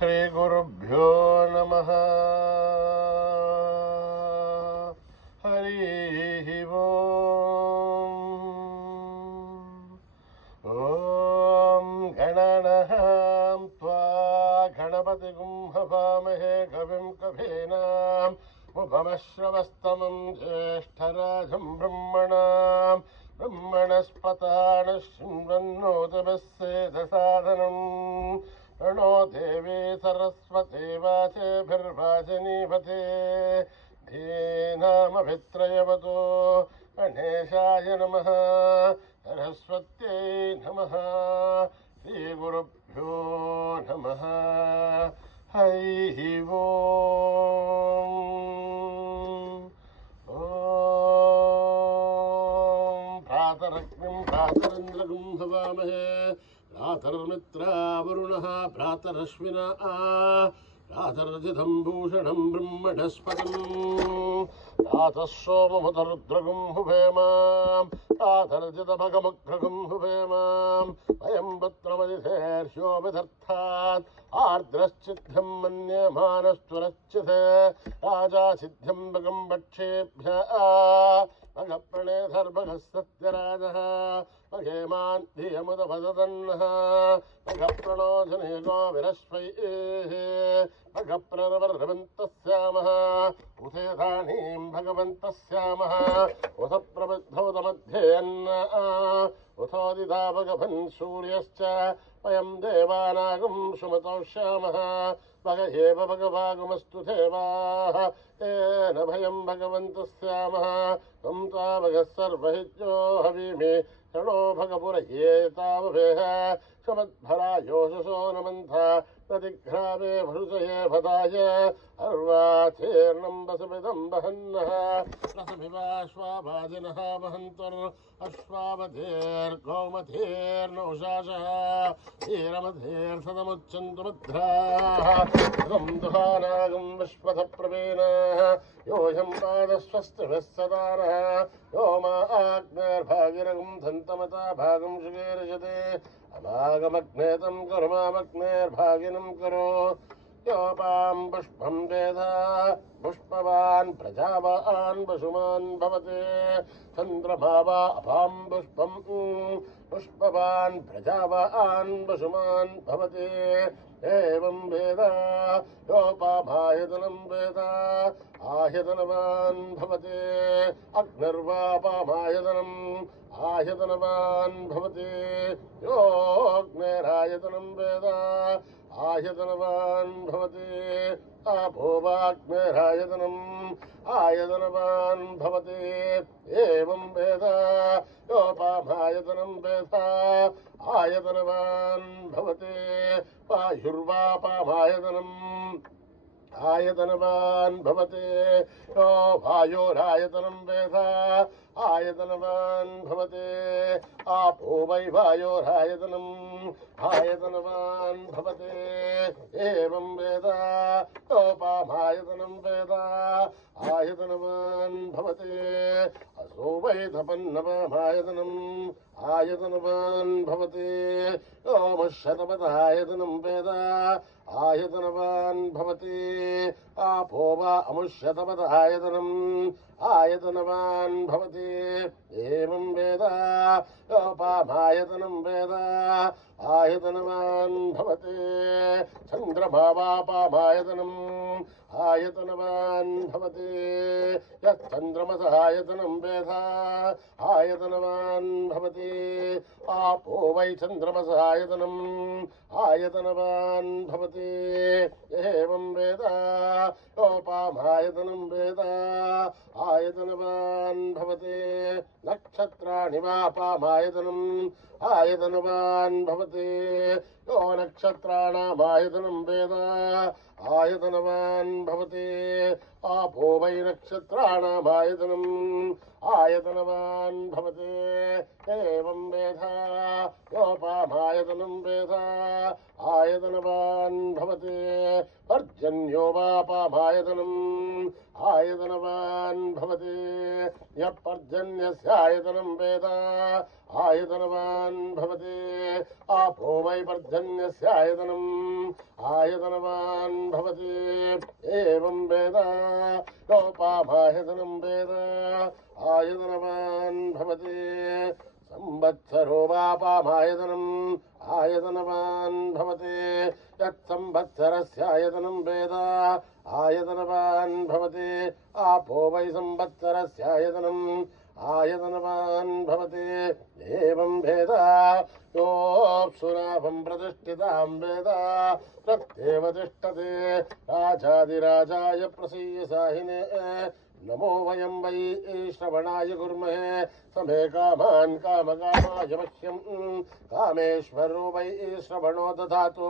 श्रीगुरुभ्यो नमः। हरिः ओम्। ॐ गणनां त्वा गणपतिगुं हवामहे कविं कवीनाम् उपमश्रवस्तमं ज्येष्ठराजं ब्रह्मणस्पतान शृण्वन्नोतिभिस्सेदसादनम् प्रणो देवी सरस्वती वाचेभिर्वाचिनीपते धीनामभित्रयवतो गणेशाय नमः। सरस्वत्यै नमः। श्रीगुरुभ्यो नमः। हरिः ओम्। भ्रातरग्निं भ्रातरिन्द्रगुं हवामहे भ्रातर्मित्रा वरुणः भ्रातरश्विना भ्रातर्जितं भूषणं ब्रह्मणस्पतिं भ्रातः सोममुतरुद्रगुं हुवेमां भ्रातर्जितभगमग्रगुं हुवेमां वयं पुत्रमदिधेर्ष्यो विदर्थात् आर्द्रश्चिद्धं मन्यमानस्त्वरच्युते राजा सिद्ध्यं भगं भक्षेभ्यः भगप्रणेधर्भगः सत्यराजः भगेमान् धियमुदभदन्नः भगप्रणोधनेको विरश्वैः भगप्ररवर्धवन्तस्यामः उथेधानीं भगवन्तस्यामः उथ प्रबुद्धौतमध्येऽन्न उथोदिता भगवन् सूर्यश्च वयं देवानागं सुमतोष्यामः भग एव भगवागमस्तु देवाः तेन भयं भगवन्तस्यामः त्वं तावगः सर्वहित्यो हवीमि शरणो भगपुरयेतावभेह समद्भरायोषसो नमन्था प्रतिघ्रावे भृतये भदाय अर्वाचेर्णं वसुमिदं वहन्नः रसमिवाश्वाभाजिनः वहन्तुरश्वावधेर्गौमधेर्नौषासः वीरमधेर्सदमुच्चन्तु मध्राः तं दुहानागं विश्वथप्रवीणाः योऽयं पादस्वस्तिभिः सदानः यो मा आग्नेर्भागिरगं धन्तमता भागं शुगेर्षते अभागमग्ने तं कुरु मामग्नेर्भागिनं कुरु योपां पुष्पं वेद पुष्पवान् प्रजावान् पशुमान् भवते चन्द्रमा वा अपां पुष्पं पुष्पवान् प्रजावान् पशुमान् भवते एवं वेद योपामायतनं वेद आयतनवान् भवते अग्निर्वापामायतनम् आयतनवान् भवते योऽग्नेरायतनं वेद आयतनवान् भवते आपो वाग्नेरायतनम् आयतनवान् भवते एवं वेद योपामायतनं वेद आयतनवान् भवते वायुर्वापामायतनम् आयतनवान् भवते यो वायोरायतनं वेद आयतनवान् भवते आपो वै वायोरायतनम् आयतनवान् भवते एवं वेद योपामायतनं वेद आयतनवान् भवते असो वै तपन्नवमायतनम् आयतनवान् भवते ओमशतपदायतनं वेद आयतनवान् भवते आपो वा अमुष्यतपदायतनम् आयतनवान् भवते एवं वेद योपामायतनं वेद आयतनवान् भवते चन्द्रमा वापामायतनम् आयतनवान् भवते यच्चन्द्रमसायतनं वेद आयतनवान् भवते आपो वै चन्द्रमसायतनम् आयतनवान् भवते एवं वेद योपामायतनं वेद आयतनवान् भवते नक्षत्राणि वापामायतनम् आयतनवान् भवते यो नक्षत्राणामायतनं वेद आयतनवान् भवते आपो वै नक्षत्राणामायतनम् आयतनवान् भवते एवं वेद योपामायतनं वेद आयतनवान् भवते पर्जन्यो वा पामायतनम् आयतनवान् भवति यः पर्जन्यस्यायतनं वेद आयतनवान् भवति आपो वै पर्जन्यस्यायतनम् आयतनवान् भवति एवं वेद योपामायतनं वेद आयतनवान् भवति संवत्सरो वा पामायतनम् आयतनवान् भवति यत्संवत्सरस्यायतनं वेद आयतनवान् भवति आपो वै संवत्सरस्यायतनम् आयतनवान् भवति एवं वेद योऽप्सुनाभं प्रतिष्ठितां वेद प्रत्येव तिष्ठते राजाधिराजाय प्रसीय साहिने नमो वयं वै श्रवणाय कुर्महे समे कामान् कामकामाय मह्यं कामेश्वरो वै श्रवणो दधातु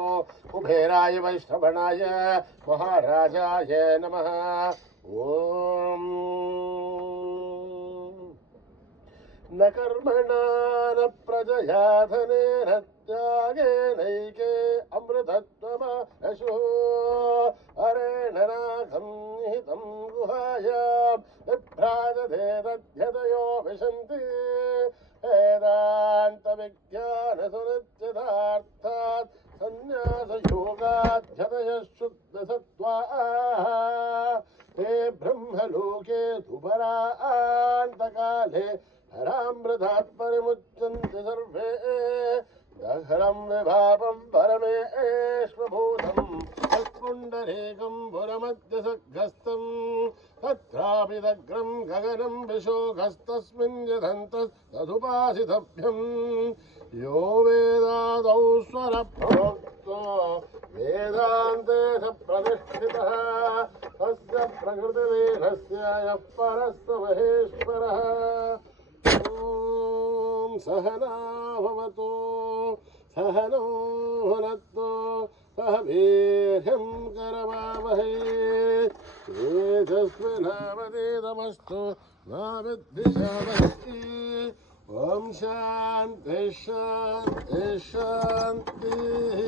कुबेराय वै श्रवणाय महाराजाय नमः। ओम न कर्मणा न प्रजया धनेन त्यागेनैके अमृतत्वमाशु हरेण नागं निहितं गुहायां विभ्राजते तद्यतयो विशन्ति वेदान्तविज्ञानसुनिश्चितार्थात् संन्यासयोगाध्यतयः शुद्धसत्त्वाः ते ब्रह्मलोके दुपरान्तकाले हरामृतात् परिमुच्यन्ते सर्वे दहरं विभावं परमेश्वभूतं तत्पुण्डरीकं पुरमध्यसग्रस्तं तत्रापि दग्रं गगनं विशोकस्तस्मिन् यदन्तस्तदुपासितभ्यं यो वेदादौ स्वरप्रोक्तो वेदान्ते स प्रतिष्ठितः तस्य प्रकृतिलीनस्य यः परः स महेश्वरः। ॐ सहना भवतु सहनो भुनक्तु सह वीर्यं करवावहै तेजस्विनावधीतमस्तु मा विद्विषावहै। ॐ शान्ति शान्ति शान्तिः।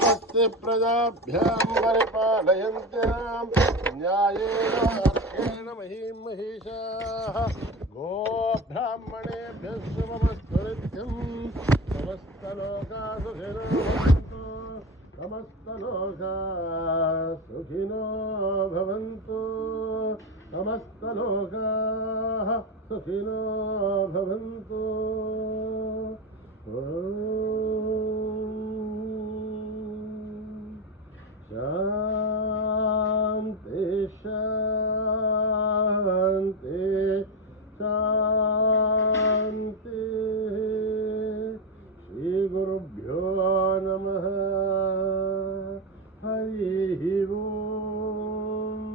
स्वस्ति प्रजाभ्यां परिपालयन्त्यां न्यायेन मार्गेण महीं महिषाः गोब्राह्मणेभ्यः शुभमस्तु नित्यं समस्तलोकाः सुखिनो भवन्तु समस्तलोकाः सुखिनो भवन्तु समस्तलोकाः सुखिनो भवन्तु। शान्ति शान्ति शान्ति। श्रीगुरुभ्यो नमः। हरिः ओम्।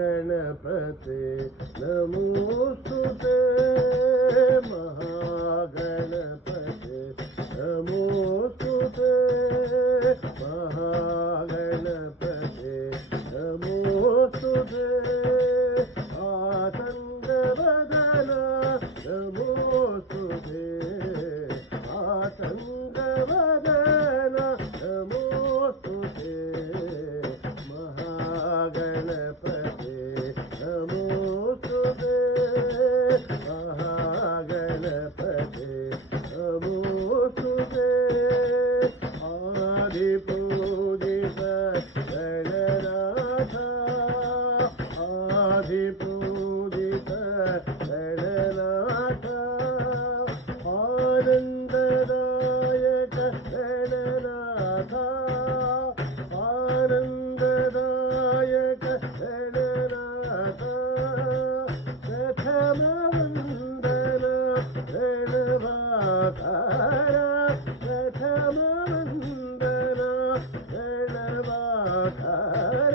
महागणपते नमोस्तुते महागणपते नमोस्तुते महागणपते नमोस्तुते आतङ्गवदन नमोस्तुते आतङ्गवदन नमोस्तुते महागणपते नमोस्तुते महागणपते नमोस्तुते आदिपूजित गणनाथ आदिपूजित गणनाथ आनन्ददायक गणनाथ आनन्ददायक गणनाथ प्रथमवन्दन गणवाकार प्रथमवन्दन गणवाकार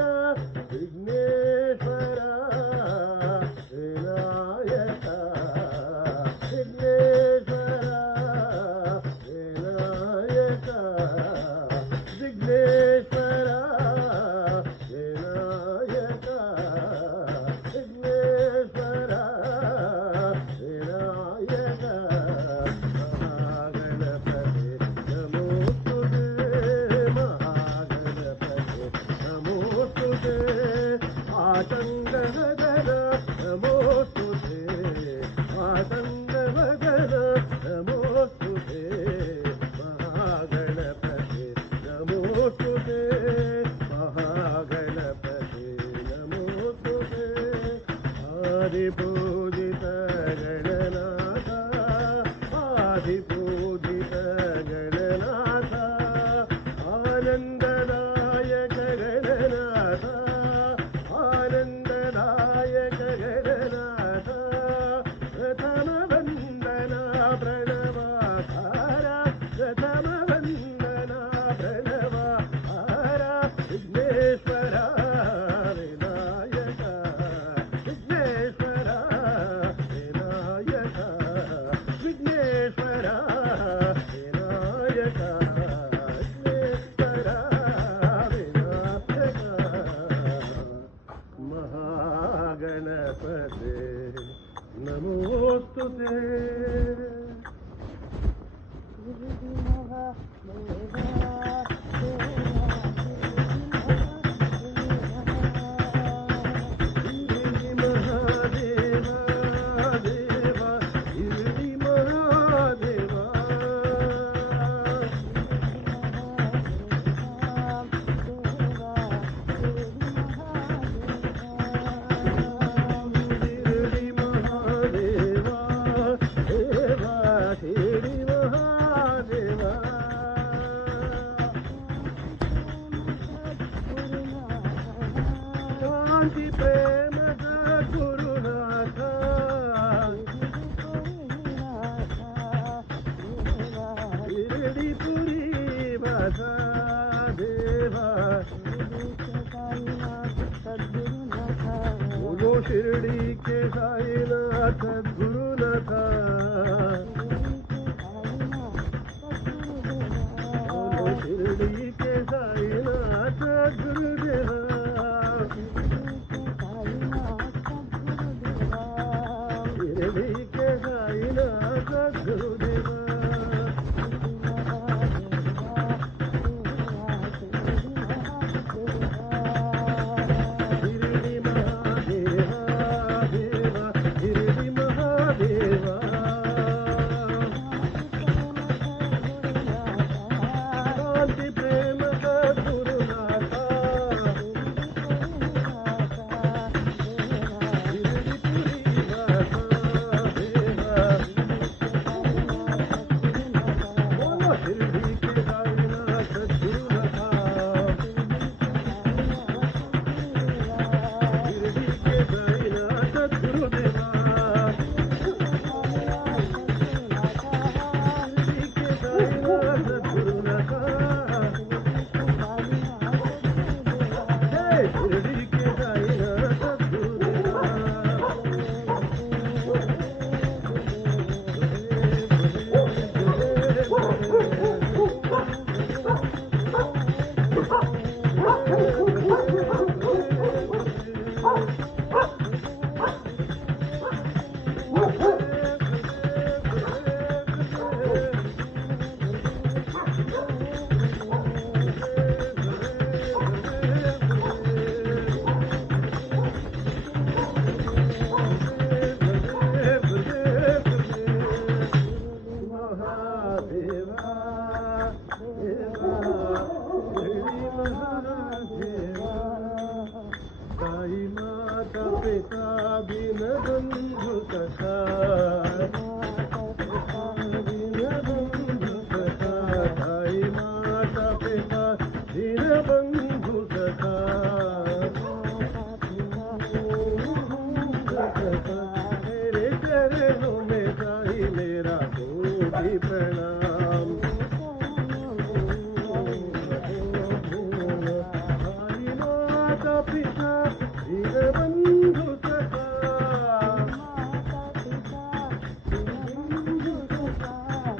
महागणपते नमोस्तुते शिरडी के साईनाथ सद्गुरुनाथ शिरडी के साईनाथ गुरुदेवा शिरडी के साईनाथ गुरुदेवा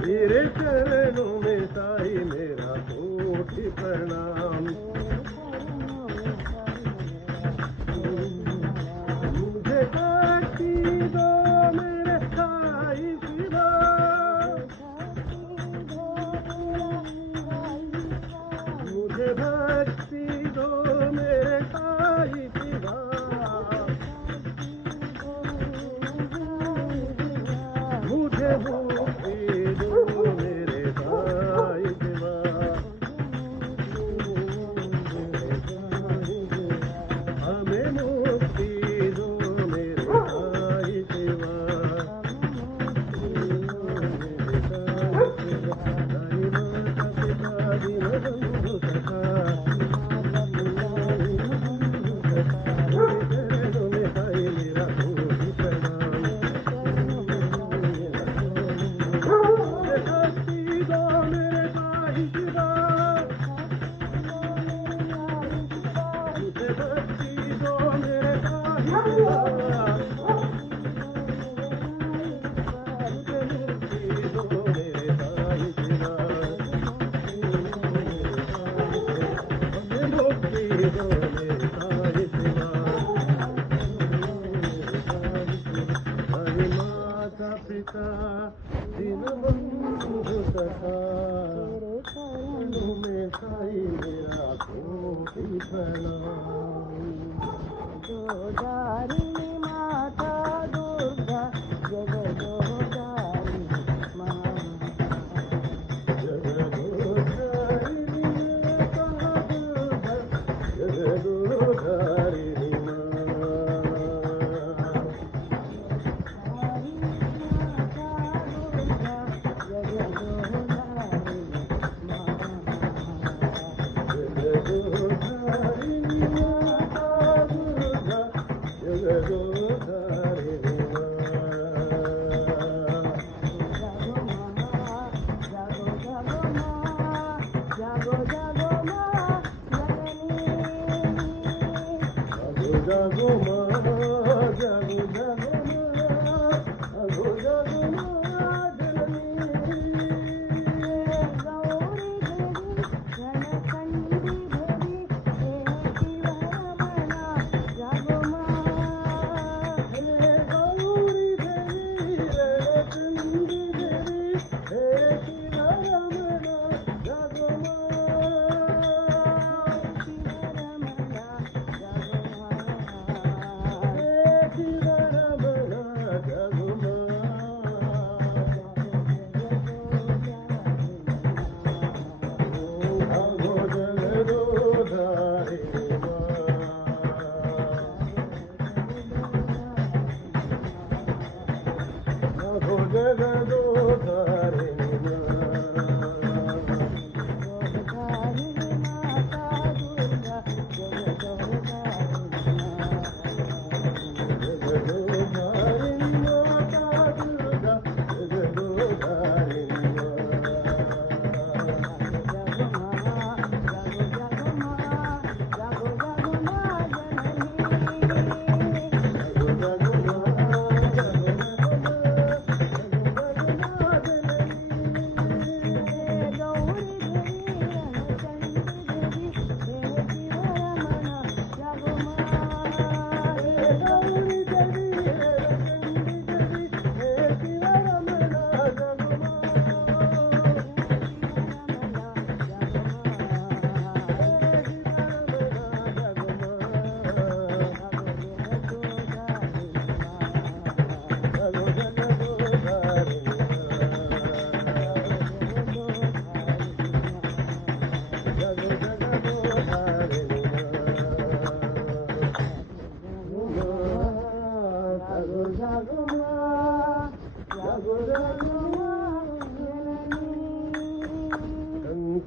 तेरे चरणों में साईं मेरा कोटि प्रणाम। मुझे भक्ति दो मेरे साईं शिवा, मुझे भक्ति दो मेरे साईं शिवा, मुझे मुक्ति दो मेरे साईं शिवा।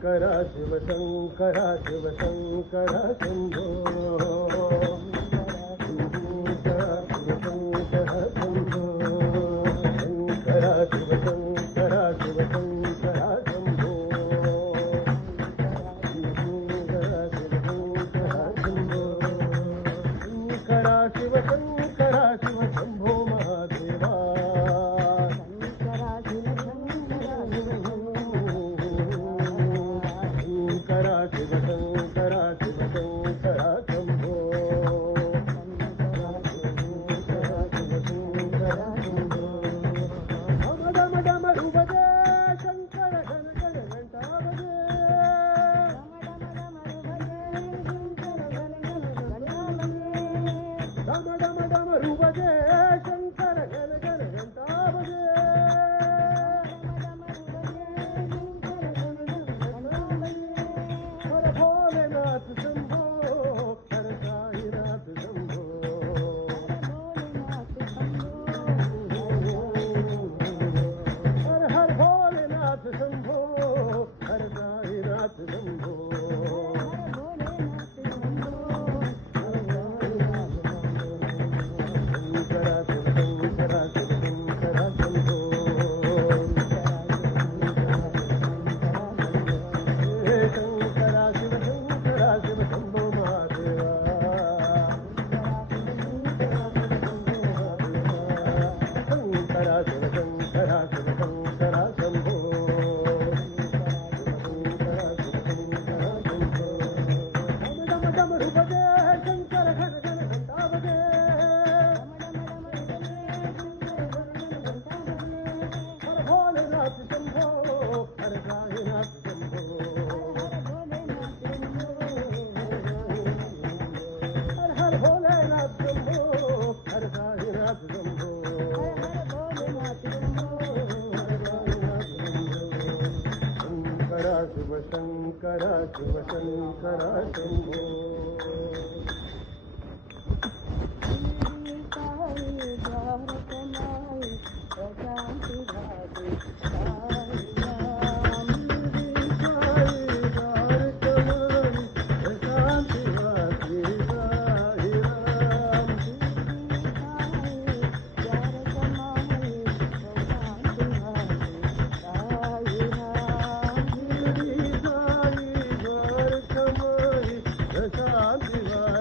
शंकरा शिव शंकरा शिव शंकरा शंभो शंकरा शिव शंकरा शंभो शंकरा शिव शंकरा शिव शंकरा शंभो शंकरा शिव शंकरा शंभो शंकरा शिव शंकरा शिव शंभो महादेवा शंकरा शिव शंकरा शंभो शांति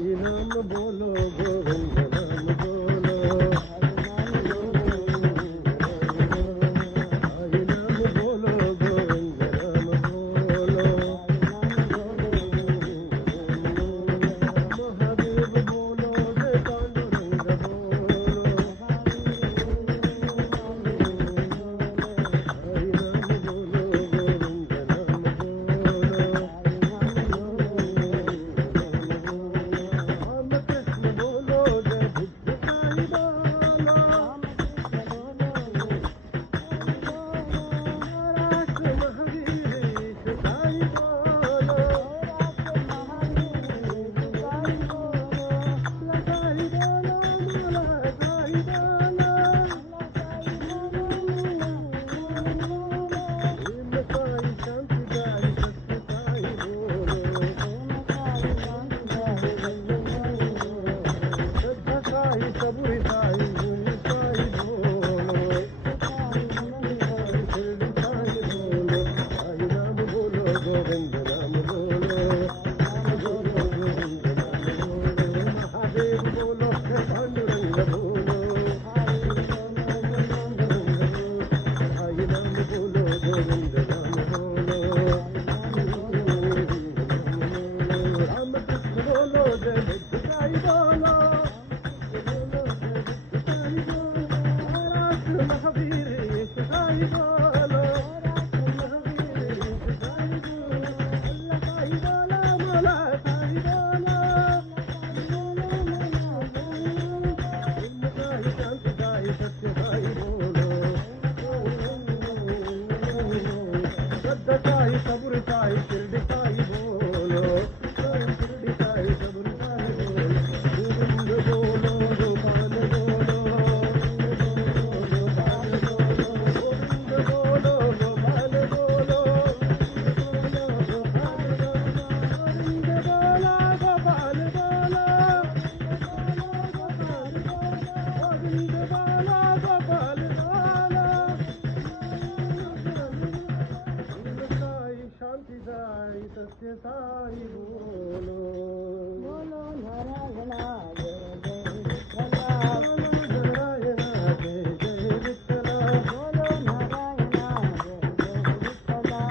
साई नाम बोलो गोविंद नाम बोलो साई नाम बोलो गोविंद नाम बोलो महादेव बोलो जय पांडुरंग बोलो साई नाम बोलो गोविंद नाम बोलो राम कृष्ण बोलो जय बुद्ध साई बोलो राष्ट्र महावीर ईश साई बोलो साई बोलो मोला साई बोलो प्रेम साई शांति साई सत्य साई बोलो श्रद्धा साई सबुरी साई गुरु साई बोलो शिरडी साई बोलो साई नाम बोलो गोविंद नाम बोलो गोविंद नाम बोलो महादेव बोलो जय पांडुरंग बोलो साई नाम बोलो गोविंद नाम बोलो राम कृष्ण बोलो जय बुद्ध साई बोलो राष्ट्र महावीर ईश साई बोलो साई बोलो मोला साई बोलो साई शांति साई सत्य साई बोलो श्रद्धा साई सबुरी साई शिरडी साई बोलो शिरडी साई सबुरी साई बोलो गोविंद बोलो गोपाल बोलो गोविंद बोलो गोपाल बोलो गोविंद बोलो गोपाल बोलो गोविंद बोलो गोपाल बोलो साई शांति साई सत्य साई बोलो बोलो नारायण जय जय नारायण जय जय विठ्ठला बोलो नारायण जय जय विठ्ठला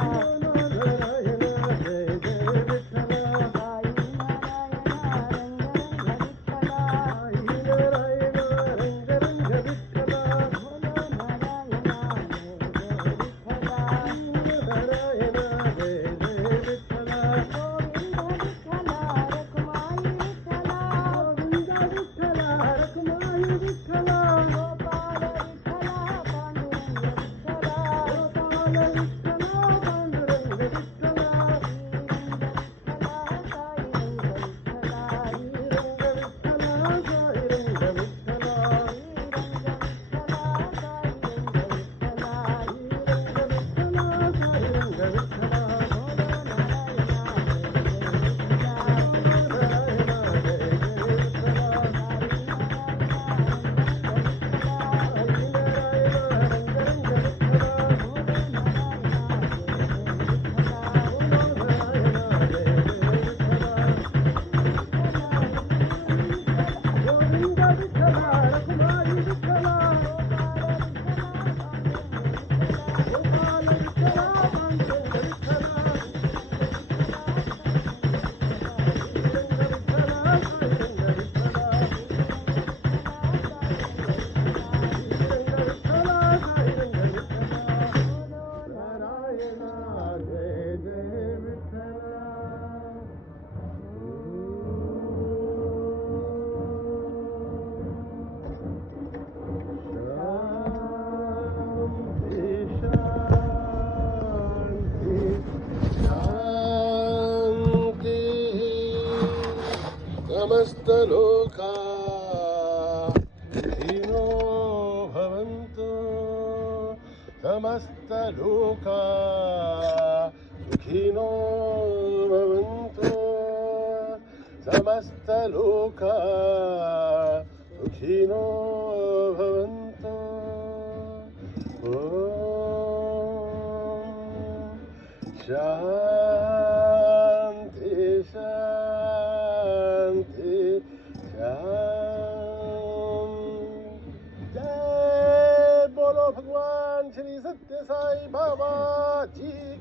नारायण जय जय विठ्ठला साई नारायण रंग रंग विठ्ठला साई नारायण रंग रंग विठ्ठला बोलो नारायण जय जय नारायण विठ्ठला जय जय विठ्ठला गोविंद विठ्ठला रखमाई विठ्ठला गोविंद विठ्ठला रखमाई विठ्ठला गोपाल विठ्ठला पांडुरंग विठ्ठला गोपाल विठ्ठला पांडुरंग विठ्ठला श्रीरंग विठ्ठला साई रंग विठ्ठला साई रंग विठ्ठला समस्तलोका सुखिनो भवन्तु समस्तलोका सुखिनो भवन्तु समस्तलोका सुखिनो भवन्तु ॐ शान्ति शान्ति सत्य साई बाबा जी